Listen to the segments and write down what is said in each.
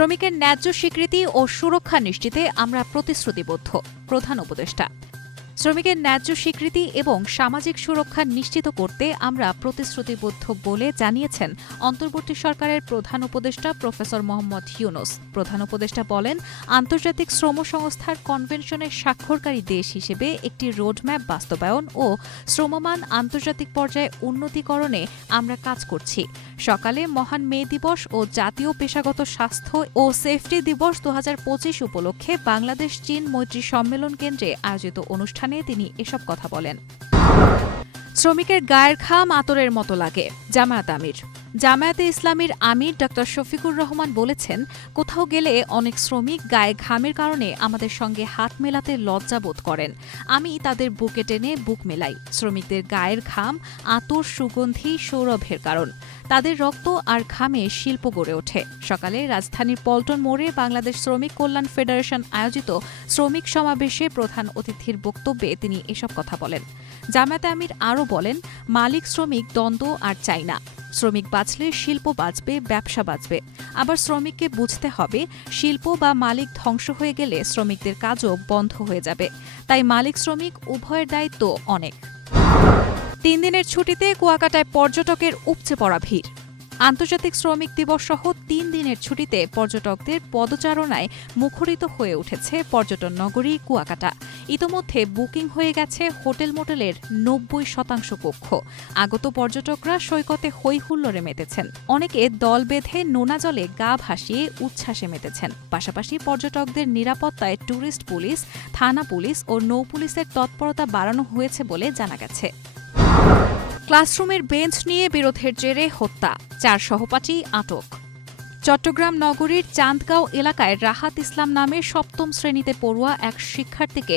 শ্রমিকের ন্যায্য স্বীকৃতি ও সুরক্ষা নিশ্চিতে আমরা প্রতিশ্রুতিবদ্ধ। প্রধান উপদেষ্টা শ্রমিকের ন্যায্য স্বীকৃতি এবং সামাজিক সুরক্ষা নিশ্চিত করতে আমরা প্রতিশ্রুতিবদ্ধ বলে জানিয়েছেন অন্তর্বর্তী সরকারের প্রধান উপদেষ্টা প্রফেসর মোহাম্মদ ইউনুস। প্রধান উপদেষ্টা বলেন, আন্তর্জাতিক শ্রম সংস্থার কনভেনশনের স্বাক্ষরকারী দেশ হিসেবে একটি রোডম্যাপ বাস্তবায়ন ও শ্রমমান আন্তর্জাতিক পর্যায়ে উন্নতিকরণে আমরা কাজ করছি। সকালে মহান মে দিবস ও জাতীয় পেশাগত স্বাস্থ্য ও সেফটি দিবস দু হাজার পঁচিশ উপলক্ষে বাংলাদেশ চীন মৈত্রী সম্মেলন কেন্দ্রে আয়োজিত অনুষ্ঠানে তিনি এসব কথা বলেন। শ্রমিকের গায়ের খাম আতরের মতো লাগে। জামায়াত আমির জামায়াতে ইসলামীর আমির ড শফিকুর রহমান বলেছেন, কোথাও গেলে অনেক শ্রমিক গায়ে ঘামের কারণে আমাদের সঙ্গে হাত মেলাতে লজ্জা বোধ করেন। আমি তাদের বুকে টেনে বুক মেলাই। শ্রমিকদের গায়ের ঘাম, আতর সুগন্ধি সৌরভের কারণ। তাদের রক্ত আর ঘামে শিল্প গড়ে ওঠে। সকালে রাজধানীর পল্টন মোড়ে বাংলাদেশ শ্রমিক কল্যাণ ফেডারেশন আয়োজিত শ্রমিক সমাবেশে প্রধান অতিথির বক্তব্যে তিনি এসব কথা বলেন। জামায়াতে আমির আরও বলেন, মালিক শ্রমিক দ্বন্দ্ব আর চাই না। শ্রমিক বাঁচলে শিল্প বাঁচবে, ব্যবসা বাঁচবে। আবার শ্রমিককে বুঝতে হবে, শিল্প বা মালিক ধ্বংস হয়ে গেলে শ্রমিকদের কাজও বন্ধ হয়ে যাবে। তাই মালিক শ্রমিক উভয়ের দায়িত্ব অনেক। তিন দিনের ছুটিতে কুয়াকাটায় পর্যটকের উপচে পড়া ভিড়। আন্তর্জাতিক শ্রমিক দিবস সহ তিন দিনের ছুটিতে পর্যটকদের পদচারণায় মুখরিত হয়ে উঠেছে পর্যটন নগরী কুয়াকাটা। ইতোমধ্যে বুকিং হয়ে গেছে হোটেল মোটেলের নব্বই শতাংশ কক্ষ। আগত পর্যটকরা সৈকতে হৈ হুল্লোড়ে মেতেছেন। অনেকে দল বেঁধে নোনা জলে গা ভাসিয়ে উচ্ছ্বাসে মেতেছেন। পাশাপাশি পর্যটকদের নিরাপত্তায় ট্যুরিস্ট পুলিশ, থানা পুলিশ ও নৌ পুলিশের তৎপরতা বাড়ানো হয়েছে বলে জানা গেছে। ক্লাসরুমের বেঞ্চ নিয়ে বিরোধের জেরে হত্যা। চার সহপাঠী আটক। চট্টগ্রাম নগরীর চাঁদগাঁও এলাকায় রাহাত ইসলাম নামে সপ্তম শ্রেণীতে পড়ুয়া এক শিক্ষার্থীকে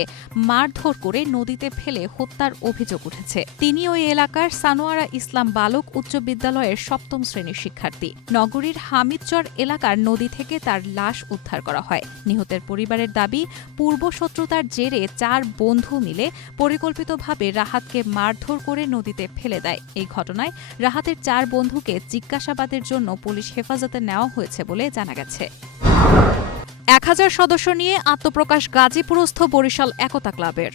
মারধর করে নদীতে ফেলে হত্যার অভিযোগ উঠেছে। তিনি ওই এলাকার সানোয়ারা ইসলাম বালক উচ্চ বিদ্যালয়ের সপ্তম শ্রেণির শিক্ষার্থী। নগরীর হামিদচর এলাকার নদী থেকে তার লাশ উদ্ধার করা হয়। নিহতের পরিবারের দাবি পূর্বশত্রুতার জেরে চার বন্ধু মিলে পরিকল্পিতভাবে রাহাতকে মারধর করে নদীতে ফেলে দেয়। এই ঘটনায় রাহাতের চার বন্ধুকে জিজ্ঞাসাবাদের জন্য পুলিশ হেফাজতে নেওয়া হয়েছে বলে জানা গেছে। এক হাজার সদস্য নিয়ে আত্মপ্রকাশ গাজীপুরস্থ বরিশাল একতা ক্লাবের।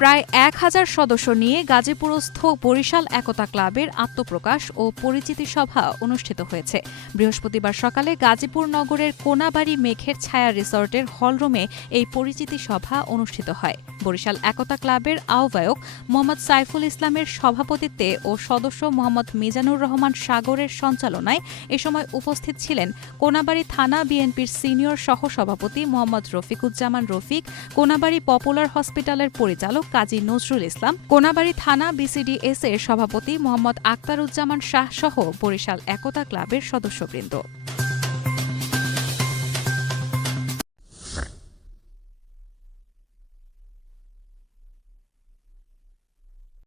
প্রায় এক হাজার সদস্য নিয়ে গাজীপুরস্থ বরিশাল একতা ক্লাবের আত্মপ্রকাশ ও পরিচিতি সভা অনুষ্ঠিত হয়েছে। বৃহস্পতিবার সকালে গাজীপুর নগরের কোনাবাড়ি মেঘের ছায়া রিসর্টের হলরুমে এই পরিচিতি সভা অনুষ্ঠিত হয়। বরিশাল একতা ক্লাবের আহ্বায়ক মোহাম্মদ সাইফুল ইসলামের সভাপতিত্বে ও সদস্য মোহাম্মদ মিজানুর রহমান সাগরের সঞ্চালনায় এ সময় উপস্থিত ছিলেন কোনাবাড়ি থানা বিএনপির সিনিয়র সহসভাপতি মোহাম্মদ রফিকুজ্জামান রফিক, কোনাবাড়ি পপুলার হসপিটালের পরিচালক কাজী নজরুল ইসলাম, কোনাবাড়ি থানা বিসিডিএস এর সভাপতি মোহাম্মদ আক্তারুজ্জামান শাহ সহ বরিশাল একতা ক্লাবের সদস্যবৃন্দ।